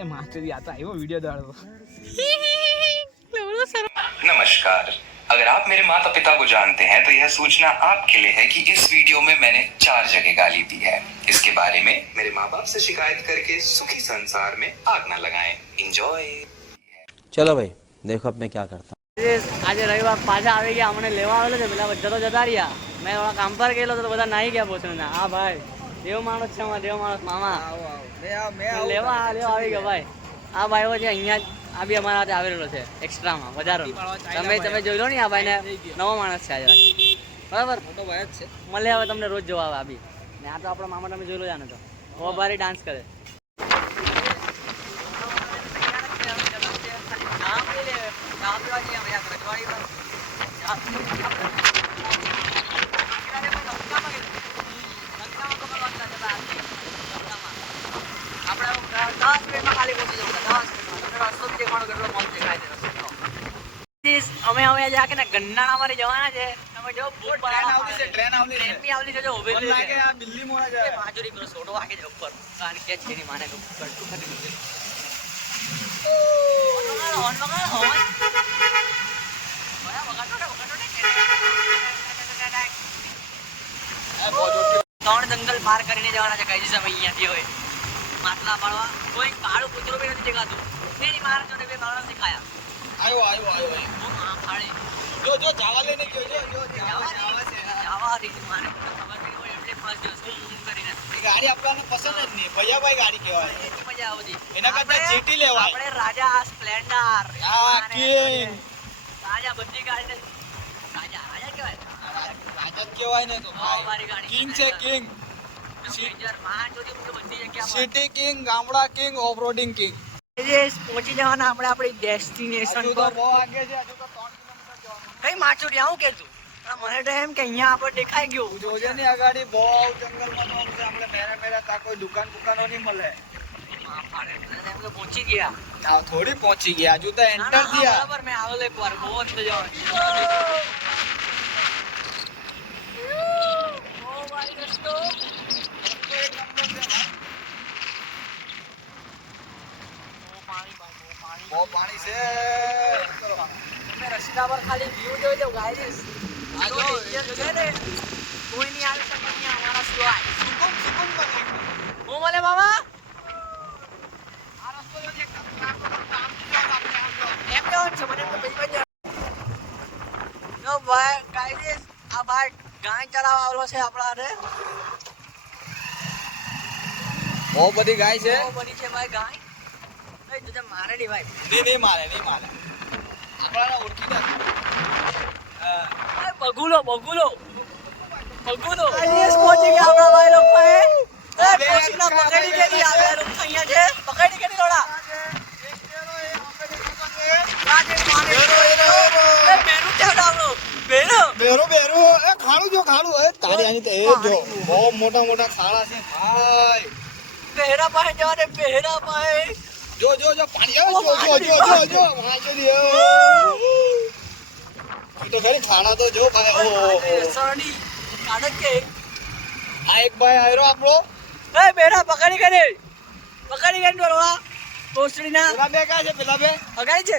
એ mastery आता है वो वीडियो डालो। नमस्कार, अगर आप मेरे माता पिता को जानते हैं तो यह सूचना आपके लिए है कि इस वीडियो में मैंने 4 जगह गाली दी है। इसके बारे में मेरे माँ बाप से शिकायत करके सुखी संसार में आग न लगाएं। एंजॉय। चलो भाई देखो अब मैं क्या करता આજે રવિવાર પાછા આવી ગયા, અમને લેવા આવેલો છે, પેલા બધા તો જતા રહ્યા, મેં થોડા કામ પર ગયેલો તો બધા નાહી ગયા પોતે. હા ભાઈ દેવ માણસ છે, દેવ માણસ મામા લેવા આવી ગયા ભાઈ. આ ભાઈઓ છે અહીંયા આ બી અમારા હાથે આવેલો છે એક્સ્ટ્રામાં વધારો. તમે જોઈ લો ને, આ ભાઈને નવો માણસ છે આજે, બરાબર મળે હવે તમને રોજ જોવા આવે આ બી. ને આ તો આપણા મામા તમે જોઈ લો જાને તો બહુ ભારી ડાન્સ કરે. અમે હવે જાકે ને ગન્નાળા મારી જવાના છે. તમે જો ટ્રેન આવલી છે જો ઉભી લાગે આ દિલ્હી મોડા જાય માજુરી પર છોડો આગે છે ઉપર કારણ કે છે ની માને ઉપર ત્રણ જંગલ પાર કરીને જવાના છે કઈ સમય અહીંયાથી હોય માટલા પાડવા. કોઈ કાળું કૂતરું બી નથી દેખાતું. એની માર જોડે બે માણસ દેખાયા. આવ્યો હા ખાડી જો જાવા લઈને ગયો જો જાવા રીત માને ખબર નહીં હોય એટલે ફર્સ્ટ જો ઝૂમ કરીને ગાડી આપવાને પસંદ જ નહીં. ભૈયાભાઈ ગાડી કહેવાય, એની મજા આવતી. એના કરતા જીટી લેવાય. આપણે રાજા સ્પ્લેન્ડર કિંગ રાજા બધી ગાડી રાજા કહેવાય. રાજા કહેવાય ને તો ભાઈ કિંગ છે કિંગ. સિટી કિંગ, ગામડા કિંગ, ઓફરોડિંગ કિંગ. પહોંચી જવાના આપણે આપણી ડેસ્ટિનેશન પર. બહુ આગે છે, હજુ તો 3 કિલોમીટર જવાનું. કઈ માચોડી આવું કે તું મને તો એમ કે અહીંયા આપણે દેખાઈ ગયું. જોજે ની અગાડી બહુ જંગલમાં તો છે. આપણે મેરા તા કોઈ દુકાનો નહીં મળે. પહોંચી ગયા થોડી પહોંચી ગયા હજુ તો એન્ટર થયા. બરાબર મેં આવેલો એકવાર બહુ જ મજા બહુ પાણી છે. તમે રસ્તા પર ખાલી વ્યૂ જોઈ લો ગાઈસ. આ જો છે ને કોઈ નહીં આવી શકે અહીંયા અમારા સિવાય. સુકુમ બને હું બોલે મામા આ રસ્તો જો એક કામ આપણે એમ કેવું છે મને તો ભાઈ જો ભાઈ ગાઈસ આ ભાઈ ગાય ચરાવવા આવેલો છે આપણા હાથે. બહુ બધી ગાય છે, બહુ બધી છે ભાઈ ગાય. તું મારે નહીં ભાઈ. નહીં મારે આપણાને ઓળખી ના. બગુલો આઈએસ પહોંચી ગયા આપણા ભાઈ લોકો. પકડી ગયેલી આવે લોકો અહીંયા છે. પકડી ગયેલી થોડા બેરો એ ખાડું એ તારી આની તો એ જો બહુ મોટા ખાડા છે ભાઈ. પહેરા પાસે જવા દે પહેરા પાસે. જો પાણી આવે જો વાંચી તો ખરી ખાડા તો જો ભાઈ. ઓહો સડી કાડક કે આ એક ભાઈ આયરો આપણો. એ બેરા પકડી ગઈ ડોરવા પોસ્ટડી ના. પેલા બે કા છે? પેલા બે અગાડી છે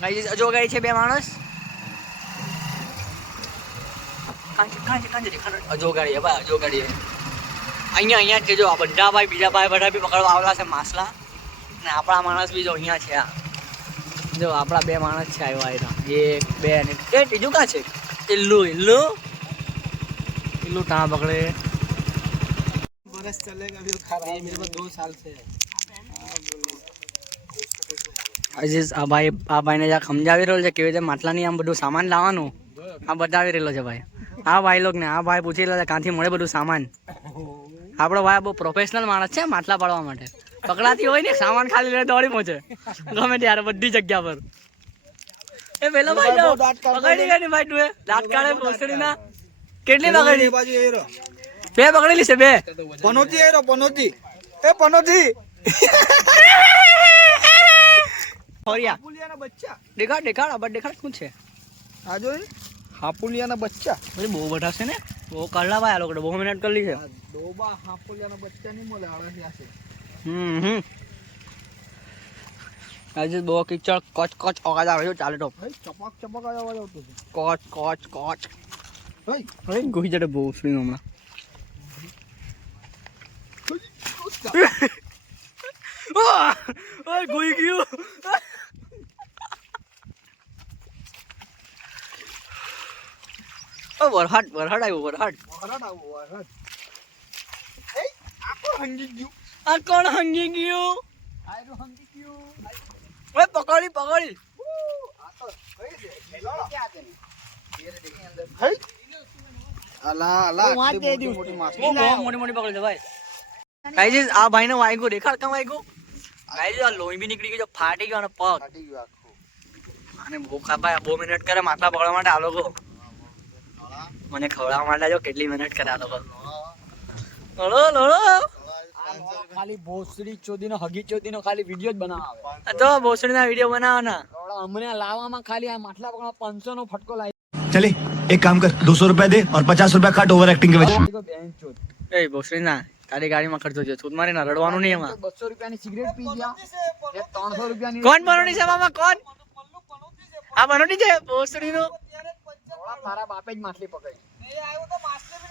ગાઈસ. જો ગાડી છે બે માણસ. કાંચે અજો ગાડી ભાઈ. અજો ગાડી અહીંયા છે જો. આ બધા ભાઈ બીજા ભાઈ બધા બી પકડવા આવેલા છે માછલા. ને આપણા માણસ બી જો અહીંયા છે. આ જો આપણા બે માણસ છે આવ્યા. 1 2 ને એ ત્રીજું કાં છે? इल्लू कहाँ पकड़े? बरस चलेगा अभी खराब है, मेरे पास 2 साल से है। અજીઝ આ ભાઈને જ્યાં સમજાવી રહ્યો છે કેવી રીતે માટલાની આમ બધું સામાન લાવવાનું આ બતાવી રહેલો છે ભાઈ. આ ભાઈ લોક ને આ ભાઈ પૂછી રહ્યા છે ક્યાંથી મળે બધું સામાન. આપણો ભાઈ બહુ પ્રોફેશનલ માણસ છે માટલા પાડવા માટે. પકડાતી હોય ને સામાન ખાલી લઈને દોડી પહોંચે ગમે ત્યારે બધી જગ્યા પર. એ પેલો ભાઈ પકડી ગઈ ભાઈ તું દાંત કાઢે પોસડી ના. કેટલી પકડી? 2 પકડેલી છે 2. પનોતી એરો પનોતી એ પનોતી હાપુલિયાના બચ્ચા દેખાડ આબર દેખાડ શું છે આ જો હાપુલિયાના બચ્ચા. અરે બહુ બધા છે ને, બહુ કાઢલા ભાઈ આ લોકો બહુ મહેનત કરી છે. ડોબા હાપુલિયાના બચ્ચા નહીં મળે આળસિયા છે. આજે બહુ કિચડ કોચ કોચ અવાજ આવે છે ચાલે તો ચપક ચપક અવાજ આવતો છે. કોચ કોચ કોચ ઓય, હવે ગોઈ જડે બહુ સ્વીન હમણાં ઓય ગોઈ ગયું ઓ વરહાટ આવ્યો વરહાટ વરાડ આવો, વરાડ. એય, આ કોણ હંગી ગયું? આ કોણ હંગી ગયું આયરું હંગી ગયું. ઓય પકડી પકડી આ તો કઈ છે? મેલો ક્યાં છે ને? ઘેરે દેખી અંદર. હઈ. અલા, અલા, હું વાત આટલી દે મોટી દઉં. માછલી. બહુ મોટી મોટી પકડી છે ભાઈ ગાઈઝ આ ભાઈને વાગ્યું દેખાડ કેમ વાગ્યું ગાઈઝ આ લોહી બી નીકળી ગયો ફાટી ગયો અને પગ ફાટી ગયું આખું. અને બહુ ખાપાય 2 મિનિટ કરે માટલા પકડવા માટે આ લોકો મને ખવડાવવા માટે જો કેટલી મહેનત કરે આ લોકો લડો લડો આ ખાલી ભોસડી ચોદીનો હગી ચોદીનો ખાલી વિડિયો જ બનાવે. આ તો ભોસડીના વિડીયો બનાવવાના થોડા અમને લાવવામાં ખાલી આ માટલા પકડવા 500 નો ફટકો લાવી चले एक काम कर 200 रुपया दे और 50 रुपया काट ओवर एक्टिंग के वजह દીધો. બેન ચોદ. એ ભોસડીના તારી ગાડીમાં ખર્ચો છે છૂટ મારી ના રડવાનું નહીં એમાં 200 રૂપિયાની સિગરેટ પી ગયા. એક 300 રૂપિયાની કોણ બનોટી છે મામા કોણ આ બનોટી છે ભોસડીનું થોડા તારા બાપે જ માછલી પકડી.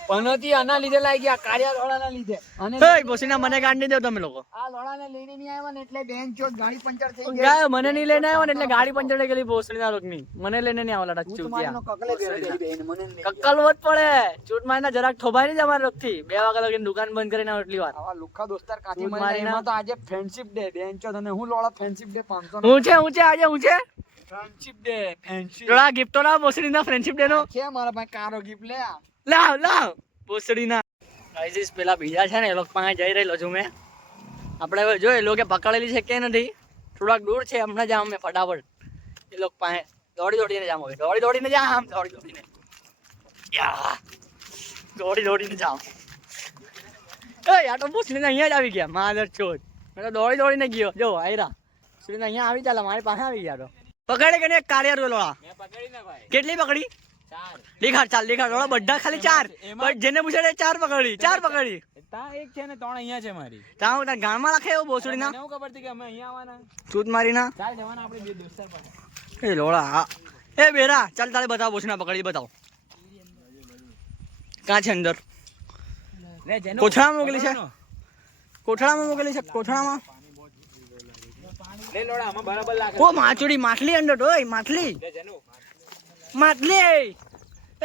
પનોતી આના લીધે લાગી ગયા કાળિયા લોડાના લીધે. અને એ ભોસડીના મને ગાડી નહીં દેવ તમે લોકો આ લોડાને લઈને નહીં આવ્યા ને એટલે બેન ચોદ ગાડી પંચર થઈ ગઈ. ગાય મને નહીં લઈને આવ્યો ને એટલે ગાડી પંચર થઈ ગયેલી ભોસડીના લોકની મને લઈને નહીં આવલા હું તમારીનો કકલે બેઠી બેન મને નહીં. કક્કલ વોટ પડે ચૂટ મારીને જરાક ઠોભાઈ નહીં અમારા લોકથી 2 વાગ્યા લગીને દુકાન બંધ કરીને આવો એટલી વાર આવા લુખ્ખા દોસ્તાર કાચી તું મારી મારીને એમાં તો આજે ફ્રેન્ડશિપ ડે બેન ચોદ અને હું લોડા ફ્રેન્ડશિપ ડે 500 હું છે આજે હું છે ફ્રેન્ડશિપ ડે ફ્રેન્ડશિપ થોડા ગિફ્ટો ના ભોસડીના ફ્રેન્ડશિપ ડે નો છે મારા પાસે કારો ગિફ્ટ લે આ. લાવ ભોસડીના ગાઈઝ પેલા બીજા છે ને એ લોકો પાસે જઈ રહેલો છું મેં આપણે હવે જો એ લોકો પકડેલી છે કે નથી થોડાક દૂર છે હમણાં જામ મેં ફટાફટ એ લોકો પાસે દોડીને જામ હવે દોડીને જામ દોડીને જામ એ આ તો ભોસડીને અહીંયા જ આવી ગયા માદર ચોદ મેં તો દોડીને ગયો જો આયરા ભોસડીને અહીંયા આવી ચાલે મારી પાસે આવી ગયા તો પકડે કે ને કાળિયા રોલોળા કેટલી પકડી દેખાડ રોડા બધા ખાલી 4 પણ જેને પૂછે 4 પકડી તા એક છે ને 3 અહીંયા છે મારી. તાવ તાર ગામમાં લખે એવું ભોસડી ના મને એવું ખબર હતી કે અમે અહીંયા આવવાના. ચૂત મારી ના ચાલ જવાના આપણે બે દોસ્તાર પાસે. એ લોડા હા એ બેરા ચાલ તારે બતાવો ભોસડી પકડી બતાવો ક્યાં છે અંદર લે જેનો કોઠામાં મોકલી છે કોઠામાં લે લોડા આમાં બરાબર લાગે. ઓ માછલી અંદર ઓય માછલી લે જેનો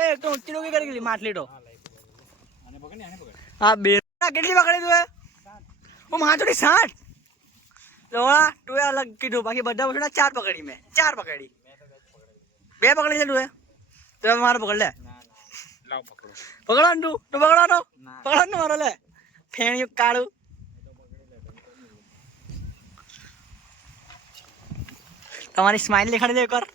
એ તો ઊંચી ડોકી કરી ગયેલી માછલી તો આને પકડ ને આને પકડ. હા બેરા કેટલી પકડી તું ઓ માછલી 60 લોડા તું અલગ કીધું બાકી બધા ભોસડા 4 પકડી મેં 4 પકડી 2 પકડી છે તું તો મારે પકડ લે લાવ પકડો. પકડવાનું તું પકડવાનું મારો લે ફેણિયું કાળું તમારી સ્માઈલ દેખાડી દે એકવાર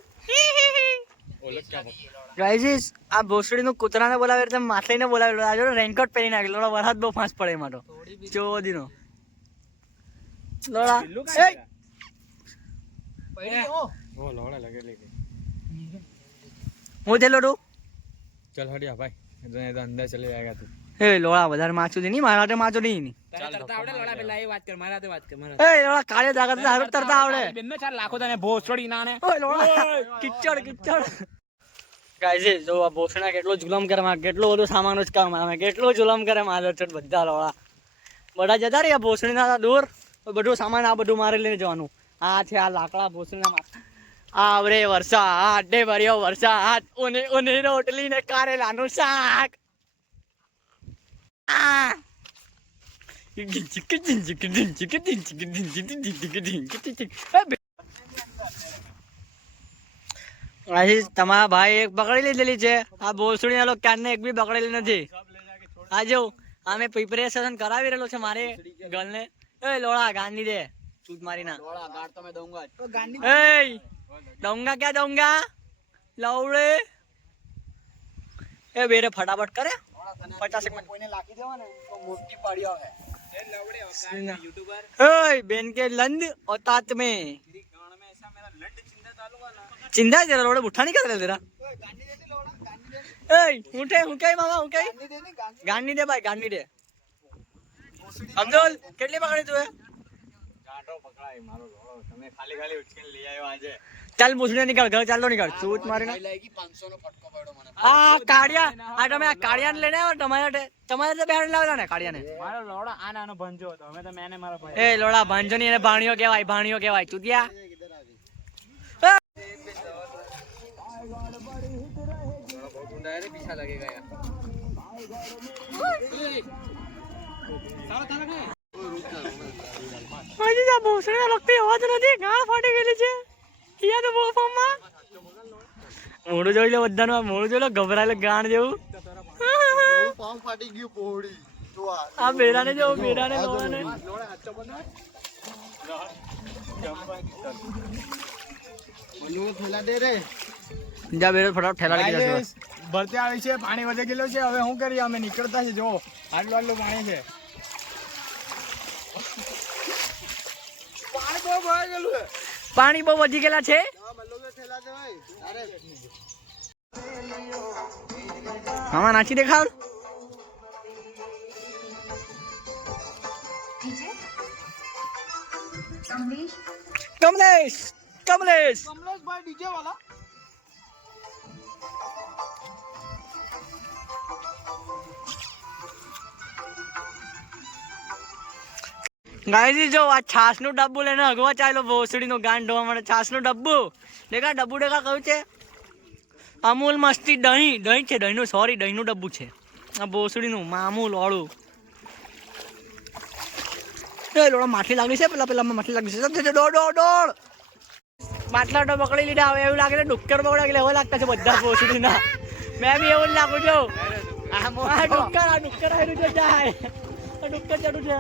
ગાઈઝ આ ભોસડીનું કૂતરાને બોલાવે એટલે માછલીને બોલાવેલો આ જો રેનકોટ પહેરી નાખેલો વરસાદ બહુ ફાંસ પડે એમાં તો ચોદીનો લોડા એ ઓ લોડા લગે લે. હું થેલો તું ચલ હટિયા ભાઈ. અંદર ચલે જાયગા તું. એ લોડા વધારે માછું નહીં મારા માટે માછું નહીં તને તરતા આવડે લોડા પેલા એ વાત કર મારા હાથે વાત કર મારા. એ લોડા કાળે જાગત હારું તરતા આવડે બેન ચાર લાખો તને ભોસડી નાને. ઓય લોડા કિચડ ગાઈઝ જો આ ભોસડા કેટલો જુલમ કરે માં કેટલો બધો સામાન જ કામ આવે કેટલો જુલમ કરે મારો ચટ બધા લોડા બધા જતા રહ્યા ભોસડીના દૂર બધું સામાન આ બધું મારે લઈને જવાનું આ છે આ લાકડા ભોસડીના આવરે વરસાદ ડે ભર્યો વરસાદ ઓને રોટલી ને કારેલાનું શાક આ તમારા ભાઈ એક પકડી લીધેલી છે આ ભોસડી લોકો ક્યારને એક બી પકડેલી નથી આ જો અમે પ્રિપેરેશન કરાવી રહેલો છે મારે ગર્લને એ લોડા ગાંડી દે ચૂત મારી ના લોડા ગાડ તો મે દઉંગા જ. તો ગાંડી એ દઉંગા ક્યાં દઉંગા લવડે એ બેરે ફટાફટ કરે 50 સેકન્ડ કોઈને લાગી દેવા ને તો મોટી પાડી આવે. એ લવડે યુટ્યુબર ओए बेन के लंद औतात में चिंदा जरा रोड उठा नहीं कर तेरा ए उठे मामा उठे गांडी दे भाई गांडी दे अब्दुल કેટલી પકડી તું ચાલ પૂછને નીકળ ઘર ચાલતો નીકળ ચૂત મારીને 500 નો ફટકો પડ્યો મને. આ કાળિયા આ તમે આ કાળિયાને લઈને આવ્યો તમારે તો બેહાડી લાવેલા ને કાળિયાને મારો લોડો આ નાનો ભંજો હતો અમે તો મેને મારો ભાઈ એ લોડા ભાંજો ની એને ભાણિયો કહેવાય ચૂતિયા पीछा लगेगा यार. હજી આ ભોસડી લગતી અવાજ નથી ગાળ ફાટી ગયેલી છે કિયા તો બોફમાં મોડું જોઈ લો બધાનું મોડું જોઈ લો ગભરાયેલો ગાણ જેવું પામ ફાટી ગયું પોહડી. જો આ બેરાને જો બેરાને લોડાને મલ્લુ થેલા દે રે. જા બેરો ફટાફટ ઠેલા લઈ જશે ભરતી આવી છે પાણી વધી ગયેલું છે હવે શું કરીએ અમે નીકળતા છે જો આટલું પાણી છે પાણી બહુ ભરાઈ ગયેલું છે. પાણી બહુ વધી ગયેલા છે મલ્લુ ને થેલા દે ભાઈ. અરે મામા નાચી દેખાડ કમલેશ કમલેશભાઈ ડીજે વાળા. ગાઈઝ જો આ છાસ નું ડબ્બુ લઈને અગવા ચાલ્યો ભોસડી નો ગાંડ ધોવા માટે છાસ નું ડબ્બુ ડબ્બુ કયું છે અમૂલ મસ્તી દહીં છે દહીં નું ડબ્બુ છે આ ભોસડી નું મામૂલ વાળું એ લોડા માઠી લાગી છે પેલા માઠી લાગી છે દોડ માટલા તો પકડી લીધા હવે એવું લાગે છે ડુક્કર પકડા એટલે એવો લાગતા છે બધા ભોસડી ના મેં બી એવું જ લાગુ છું આ ડુક્કર આવ્યું છે જાય ડુક્કર ચડું છે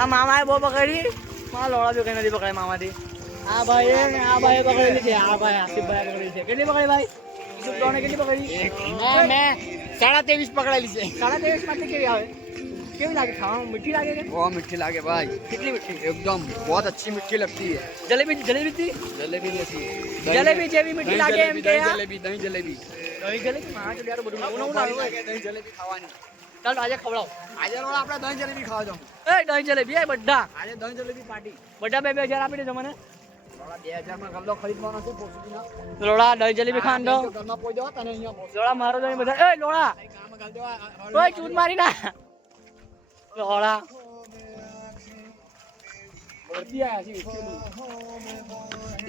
આ મામાએ બહુ પકડી મારા લોડા બી કઈ નથી પકડાય મામાથી આ ભાઈ પકડેલી છે આ ભાઈ આસિફભાઈ પકડેલી છે કેટલી પકડી ભાઈ કેટલી પકડી મેં 23.5 પકડાયેલી છે 23.5 માંથી કેવી આવે કેવી લાગે ખાવામાં મીઠી લાગે કે बहुत मीठी लागे भाई. કેટલી મીઠી एकदम बहुत अच्छी मीठी लगती है. જલેબી जलेबी नहीं જલેબી જેવી મીઠી લાગે એમ કે યાર जलेबी दही जलेबी. દહીં જલેબી માં તો યાર બધું નવું લાગે दही जलेबी खावानी. ચાલ આજે ખવડાવ આજે રોડ આપણે દહીં જલેબી ખાવા જાવ. એ દહીં જલેબી એ બધા આજે દહીં જલેબી પાર્ટી. બધા 2,000 આપી દેજો મને રોડા 2000 માં ગલ્લો ખરીદવાનો છે પોસુના. લોડા દહીં જલેબી ખાન દો ઘરમાં પોઈ જાવ તને અહીંયા પોસ. લોડા મારો દહીં બધા એ લોડા કામ ગાલ દેવા. ઓય ચૂત મારી ના લોડા ભરતી આયા છે.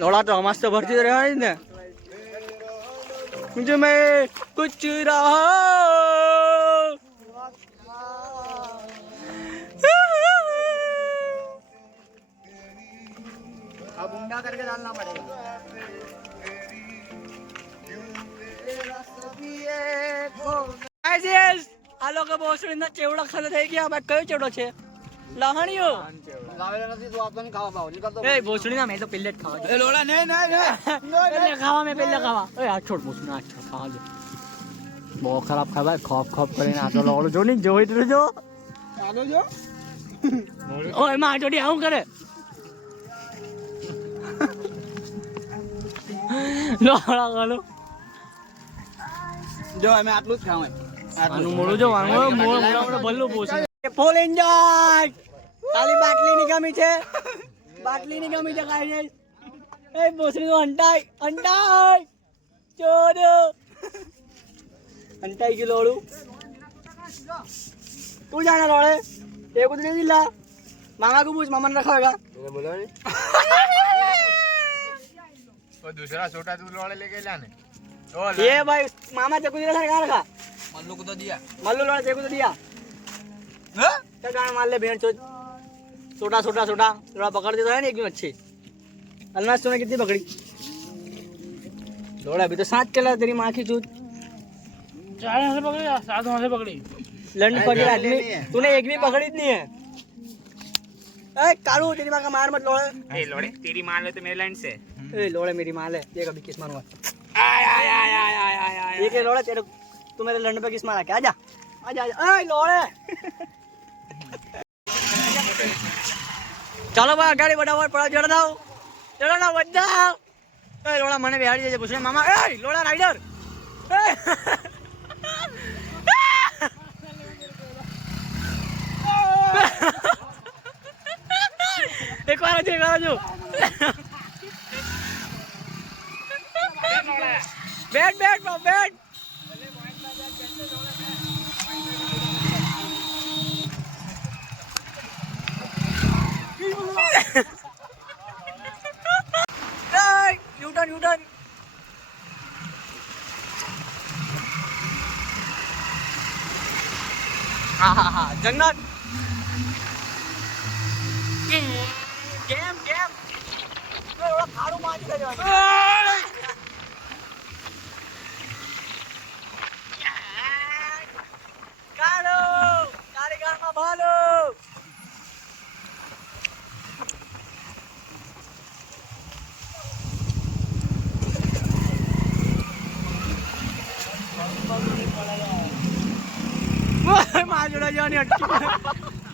लोड़ा तो हमारे से भर्ती रहा है ना मुझे मैं कुछ रहा अब उंडा करके डालना पड़ेगा. આ લોકો ભોસડી ના ચેવડા ખાલી થઈ ગયા હવે કયો ચેવડો છે લહણીઓ લાવેલા નથી તો આપતો નહીં ખાવા ભાવ નહીં કરતો. એ ભોસડી ના મેં તો પેલે જ ખાવા એ લોડા નહીં પેલે ખાવા મેં પેલે ખાવા એ આ છોડ ભોસડી આ છોડ ખાવા દે બહુ ખરાબ ખાવા ખોપ કરીને આ તો લોડો જો નહીં જોઈ તો જો ચાલો જો. ઓય માં જોડી આવું કરે લોડા ગાલો જો અમે આટલું જ ખાવાય. આનું મોડું જો વાંગો મોડું ભલ્લું ભોસડી ફૂલ એન્જોય ખાલી બાટલીની કમી છે કાઈ એ ભોસડી નો અંટાઈ ચોર અંટાઈ ગયું લોડું તું જાને લોડે એ कुछ नहीं दिला मामा को पूछ मामा ने रखा होगा वो दूसरा छोटा तू लोड़े लेके ला ने ये भाई मामा चक्कू दिला था कहाँ रखा मल्लू को तो दिया. मल्लू लोड़ा चक्कू तो दिया क्या गाना मार ले भेड़ चोट छोटा थोड़ा पकड़ देता है ना एकदम अच्छी अलमास तूने कितनी पकड़ी लोड़ा अभी तो 7 चला तेरी माँ की चूत 4 हाथ से पकड़ी 7 हाथ से पकड़ी लंड पकड़ी आदमी तूने एक भी पकड़ी नहीं है ए कालू तेरी माँ का मार मत लोड़े ए लोड़े तेरी मार ले तो मेरे लाइन से ए लोड़े मेरी माँ ले ये कभी किस मारूंगा आय आय आय आय आय आय आय ये के लोड़े तेरे तू मेरे लंड पे किस मारा क्या आजा ए लोड़े ચાલો ભાઈ ગાડી બડાવર પડા જડા દાવ બધા એ લોડા મને બેહાડી દેજે પૂછે મામા એ લોડા રાઈડર બાજુ બેટ બેટ બેટ યુટર્ન યુટર્ન હા જન્નત કેમ કેમ ખાડું મારી કાઢો કારીગરમાં ભાલો માં જોડા જવાની અટકી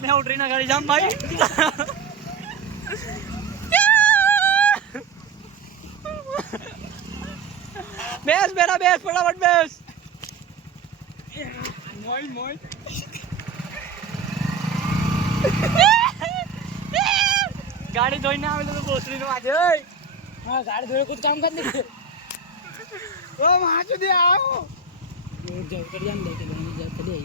મેં ઉતરીને ગાડી જામ ભાઈ બેસ બેટા બેસ ફટાફટ બેસ મોય મોય ગાડી ધોઈને આવે તો બોસરી નો આજે હા ગાડી ધોઈને કુછ કામ કર દે ઓ માં સુધી આવો જવ કરી જાન દે કે જવ કરી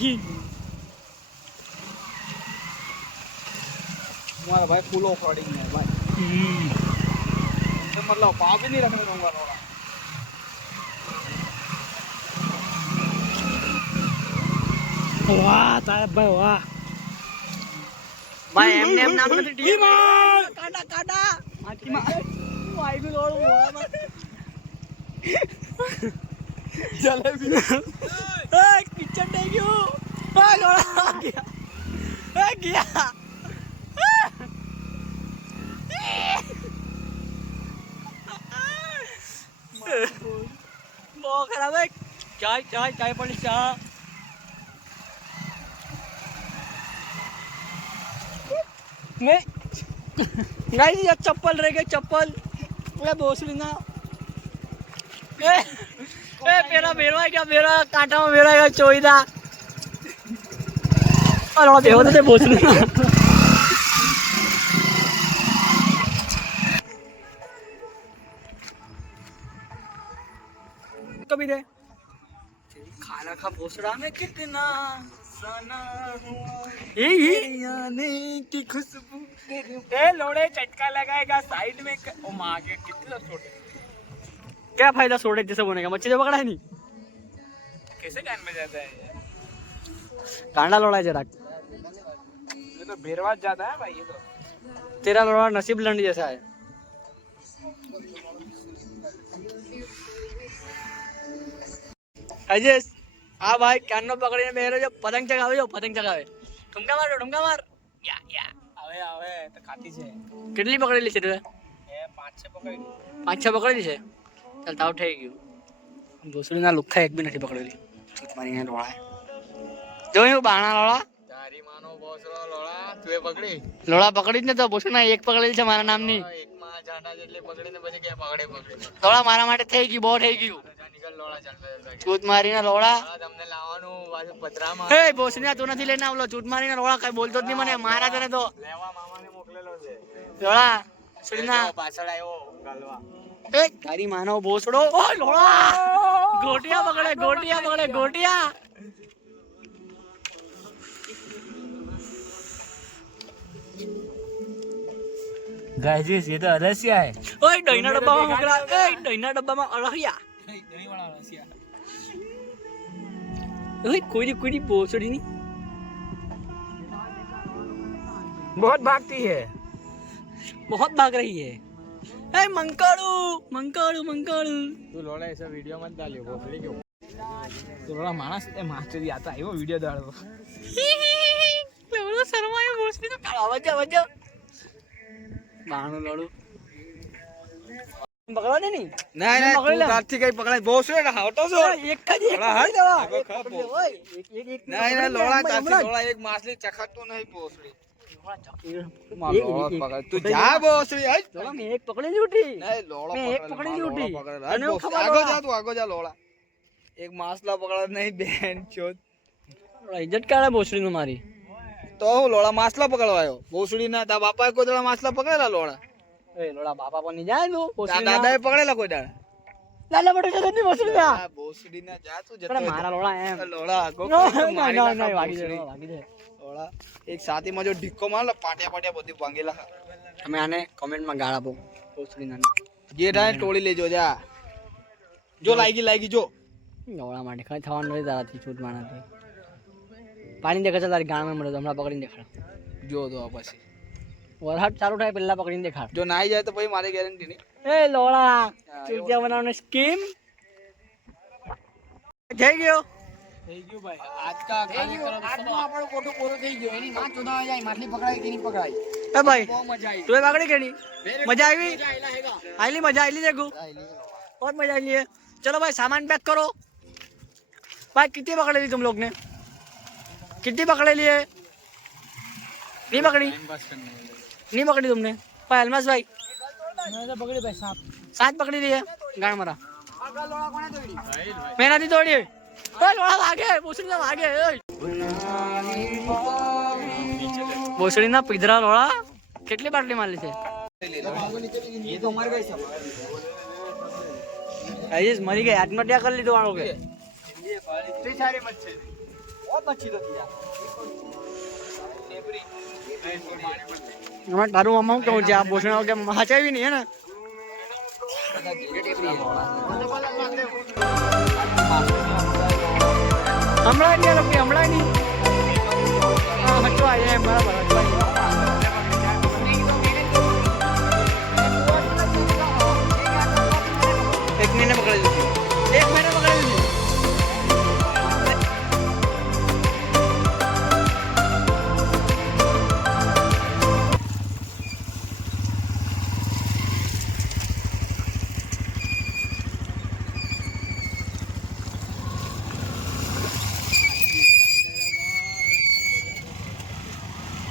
ગી हमारा भाई फुल ऑफ रोडिंग है भाई तो मतलब पाँव भी नहीं रखने दूंगा थोड़ा વાહ તારા ભાઈ વાહ ભાઈ એમને એમ નામ નથી ટીમ કાડા કાડા માટીમાં હું આવી ગયો લોડો મોળામાં જલેબી એ કિચન દે ગયો આ લોડા ગયા એ ગયા બહુ ખરાબ है चाय चाय चाय पड़ी चाय मैं गाइस ये चप्पल रह गए चप्पल अरे भोसड़ी ना ए मेरा मेरा क्या मेरा कांटा में मेरा क्या चोईदा अरे देखो तो भोसड़ी ना कभी दे खाना खा भोसड़ा में कितना सना हुआ आने की खुशबू ए लोड़े चटका लगाएगा साइड में ओ मां के कितना छोटे क्या फायदा सोड़े जैसे बनेगा मच्छी से पकड़ा है नहीं कैसे कान में जाता है ये? कांडा लोड़ा है जरा ये तो बेरवाज जाता है भाई ये तो तेरा लोड़ा नसीब लंड जैसा है अजय आ भाई कानो पकड़ीने बेरो जो पतंग चगावे ठुमका मार या આવે આવે તો ખાતી છે કેટલી પકડેલી છે તું એ 5-6 પકડી 5-6 પકડેલી છે ચાલ તાવ થઈ ગયું ભોસડીના લુખ્ખા એક બી નથી પકડેલી ચૂત મારીને લોળા જોયું બાણા લોળા તારી માનો બોસરો લોળા તુએ પકડી લોળા પકડી જ ને તો ભોસડીના એક પકડેલી છે મારા નામની એકમાં જાંડા જેટલી પકડીને પછી કે પકડે લોળા મારા માટે થઈ ગયું બહુ થઈ ગયું નીકળ લોળા ચાલતા ચૂત મારીને લોળા તમને લાવવાનું પાછું પતરામાં એ ભોસડીના તું નથી લઈને આવલો ચૂત મારીને લોળા કઈ બોલતો જ નહીં મને મારા તને તો લેવા મામાને મોકલેલો છે લોળા સુડીના પાછળ આવ્યો ગાલવા એ તારી માનો ભોસડો ઓ લોળા ગોટિયા પકડે गाइस ये तो अरसिया है ઓય દહીંના ડબ્બામાં મોકલા એ દહીંના ડબ્બામાં અળહિયા दही वाला अरसिया ઓય કોઈ ભોસડી ની बहुत भागती है बहुत भाग रही है ए मंकाड़ू तू लोड़ा ऐसा वीडियो मत डालियो भोसड़ी क्यों तो लोड़ा मानस ए मास्टरी आता है वो वीडियो डालो लोड़ा शर्माया भोसड़ी तो आवाज बाणो लोड़ू पकड़ो नहीं नहीं पकड़ ले ठीक है पकड़ा भोसड़ी ना हटो सो एक का जी लोड़ा हट देवा ओए एक नहीं लोड़ा काची लोड़ा एक माछली चखत तो नहीं भोसड़ी तू जा भोसड़ी हट लोड़ा मैं एक पकड़ी लूटी नहीं लोड़ा मैं एक पकड़ी लूटी आगो जा तू आगो जा लोड़ा એક માસલા પકડા નહીં બેન ચોદ ઇજ્જત કાઢે ભોસડીનું મારી. તો હું લોડા માસલા પકડવા આવ્યો ભોસડી ના તા બાપાએ કોઈ દાડા માસલા પકડેલા લોડા એ લોડા બાપા પણ નહીં જાય તું તા ભોસડી દાદાએ પકડેલા કોઈ દાડા લાલા બટો છે ની ભોસડી ના. આ ભોસડી ના જા તું જતો પણ મારા લોડા એમ લોડા ગો ના વાગી દે વાગી દે. લોડા એક સાથીમાં જો ઢીક્કો માર લે પાટિયા બધી ભાંગેલા તમે આને કોમેન્ટમાં ગાળ આપો ભોસડી ના જે થાય ટોળી લેજો જા જો લાગી જો લોડા માટે કઈ થવાનું નથી તારાથી છૂટ મારાથી. પાણી દેખાશે તારી ગાળમાં મળે તો હમણાં પકડીને દેખાડ. જો તો પછી વરસાદ ચાલુ થાય પહેલા પકડીને દેખાડ. જો નાઈ જાય તો પછી મારી ગેરંટી નહીં એ લોડા ચૂતિયા બનાવવાની સ્કીમ થઈ ગયો. થઈ ગયું ભાઈ આજનો આપણો કોઠો પૂરો થઈ ગયો એની માં ચોદાવા જાય માટલી પકડાય કે નહીં પકડાય એ ભાઈ બહુ મજા આવી તું પકડી કે નહીં? મજા આવી? आईली मजा आईली देखो बहुत मजा आई है. चलो भाई सामान पैक करो. भाई कितनी पकड़ ली तुम लोग ने? कितनी पकड़ ली है? नहीं पकड़ी? नहीं पकड़ी तुमने? भाई अलमास भाई पकड़ी भाई सात पकड़ी ली है गाड़ मारा मैंने नहीं तोड़ी. लोड़ा भागे भोसड़ी ना भागे. भोसड़ी ना पिधरा लोड़ा કેટલી બાટલી મારી છે? ये तो मर गई सब गाइस मरी गई आत्महत्या कर ली तो वालों के. इतनी सारी मच्छी बहुत मच्छी तो थी यार हमारे तारू मामा को क्या भोसड़ा के हचाई भी नहीं है ना. हमारा नहीं लोग हमारा नहीं हटवा आए बराबर हटवा. एक महीने पकड़ ली थी. एक महीने पकड़ ली थी.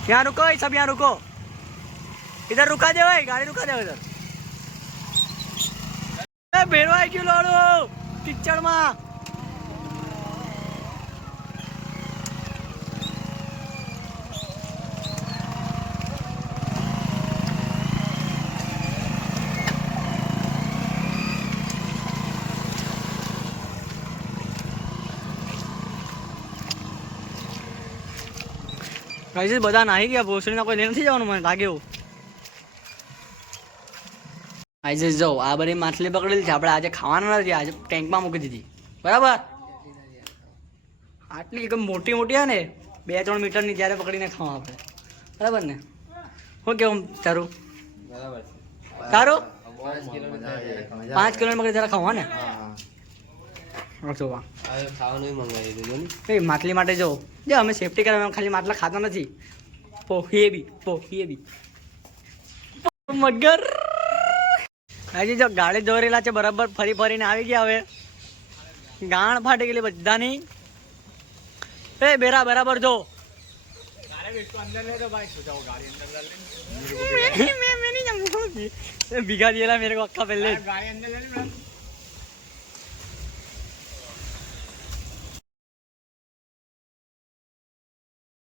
यहाँ रुको सब यहाँ रुको. इधर रुका दे भाई गाड़ी रुका दे इधर. ભેરવાઈ ગયું લોડું કિચડમાં. બધા નાહી ગયા ભોસડીના કોઈ લઈ નથી જવાનું મને લાગે એવું. આજે જો આ બધી માછલી પકડેલી છે આપણે આજે ખાવાના નથી આજે ટેન્કમાં મૂકી દીધી બરાબર. આટલી એકદમ મોટી મોટી હોય ને 2-3 મીટરની ત્યારે પકડીને ખાવા આપણે બરાબર ને. શું કેવું તારું? તારું 5 કિલો પકડી ત્યારે ખાવા ને. એ માછલી માટે જો અમે સેફટી કરવા ખાલી માટલા ખાતા નથી. પોહીએ બી મગર હજી જો ગાડી દોરેલા છે બરાબર ફરી ફરીને આવી ગયા. હવે ગાણ ફાટી ગયેલી બધાની. એ બેરા બરાબર જો ભીગા દિયેલા મેરે को अक्का पहले